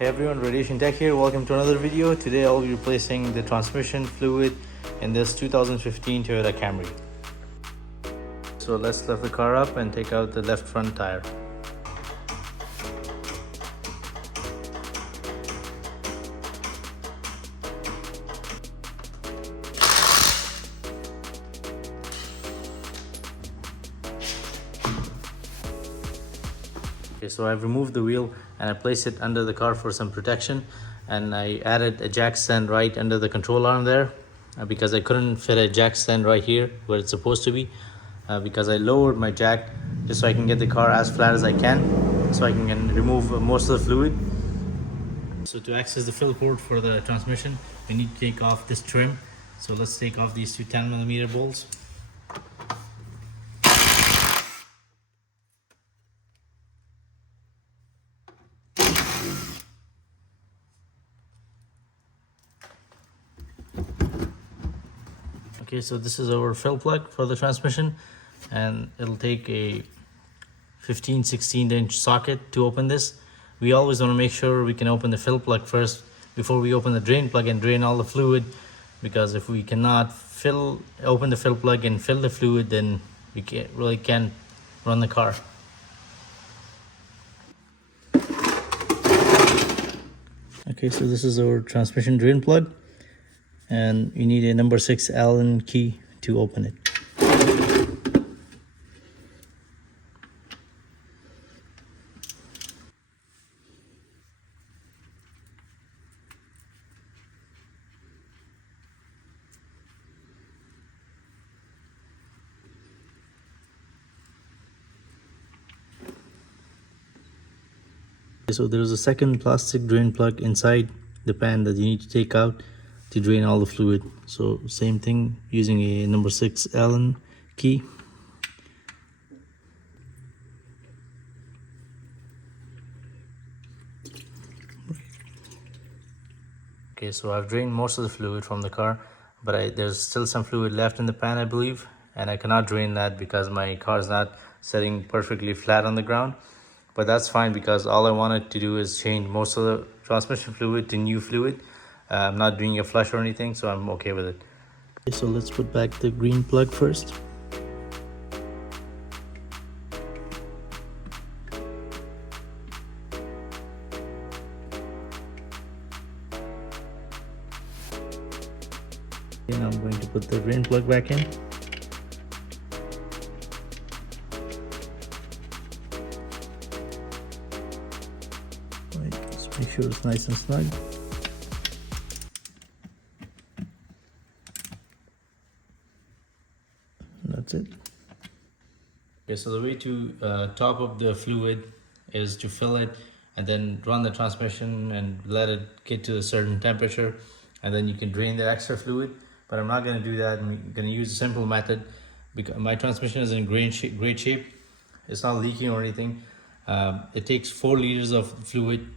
Hey everyone, Radiation Tech here. Welcome to another video. Today I'll be replacing the transmission fluid in this 2015 Toyota Camry. So let's lift the car up and take out the left front tire. Okay, so I've removed the wheel and I placed it under the car for some protection, and I added a jack stand right under the control arm there because I couldn't fit a jack stand right here where it's supposed to be, because I lowered my jack just so I can get the car as flat as I can so I can remove most of the fluid. So to access the fill port for the transmission, we need to take off this trim. So let's take off these two 10mm bolts. Okay, so this is our fill plug for the transmission, and it'll take a 15-16 inch socket to open this. We always want to make sure we can open the fill plug first before we open the drain plug and drain all the fluid, because if we cannot open the fill plug and fill the fluid, then we can't run the car. Okay, so this is our transmission drain plug, and you need a number 6 Allen key to open it. So there's a second plastic drain plug inside the pan that you need to take out to drain all the fluid. So same thing, using a number 6 Allen key. Okay, so I've drained most of the fluid from the car, but there's still some fluid left in the pan, I believe, and I cannot drain that because my car is not sitting perfectly flat on the ground. But that's fine because all I wanted to do is change most of the transmission fluid to new fluid. I'm not doing a flush or anything, so I'm okay with it. Okay, so let's put back the green plug first. Okay, now I'm going to put the drain plug back in. Let's make sure it's nice and snug. And that's it. Okay, so the way to top up the fluid is to fill it and then run the transmission and let it get to a certain temperature, and then you can drain the extra fluid. But I'm not going to do that. I'm going to use a simple method because my transmission is in great shape. It's not leaking or anything. It takes 4 liters of fluid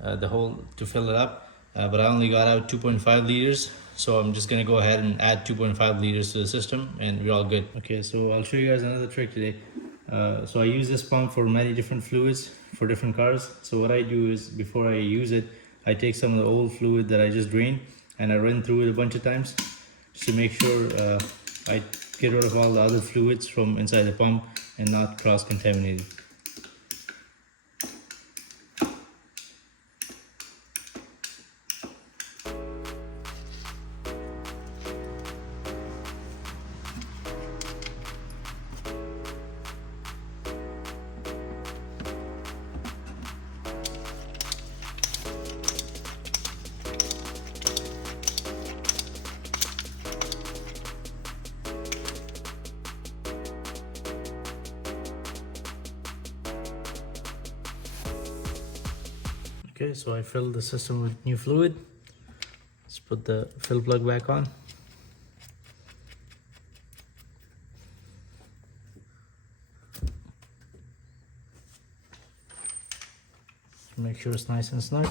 to fill it up, but I only got out 2.5 liters, so I'm just gonna go ahead and add 2.5 liters to the system and we're all good. Okay, so I'll show you guys another trick today. So I use this pump for many different fluids for different cars. So what I do is, before I use it, I take some of the old fluid that I just drained and I run through it a bunch of times just to make sure I get rid of all the other fluids from inside the pump and not cross-contaminated. Okay, so I filled the system with new fluid. Let's put the fill plug back on. Make sure it's nice and snug.